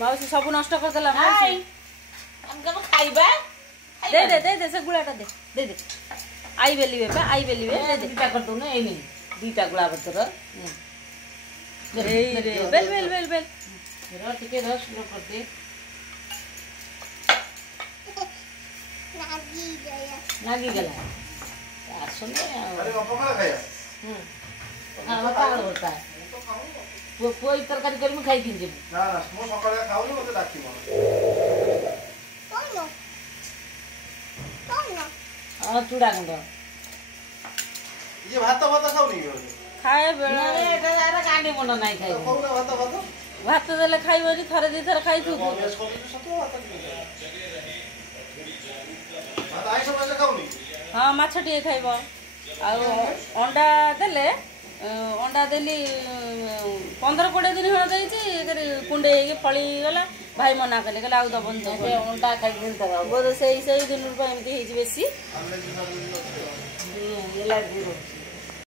माउसी सब नष्ट करदेला माउसी हम खाइबा दे से गुलाटा दे आई बेलिबे बा आई बेलिबे दे दीटा कर दो ना एने दीटा गुला बतर ए रे बेल रो टिके रस लो कर दे नागी गला सुन अरे पकड़ा खाया हां पकड़ बोलता है वो कोई तरकारी कर में खाई दिन ना ना मो सकाळे खाऊनी मते डाकी मन हां चूड़ा गुंड ये भात खाऊनी खाए बेला एटा यार कांडी मन नाही खाई भात भात देले खाइबो नी थरे दी थरे खाइ थु भात आइस मासे खाऊनी हां माछ टिए खाइबो आ अंडा देले अंडा देली 15-20 दिन हो जाइए कुंडे फली गला भाई मना कले कहले आउ दबन अंडा खाई दिन तक बोध से दिन एमती बेसी एलर्जी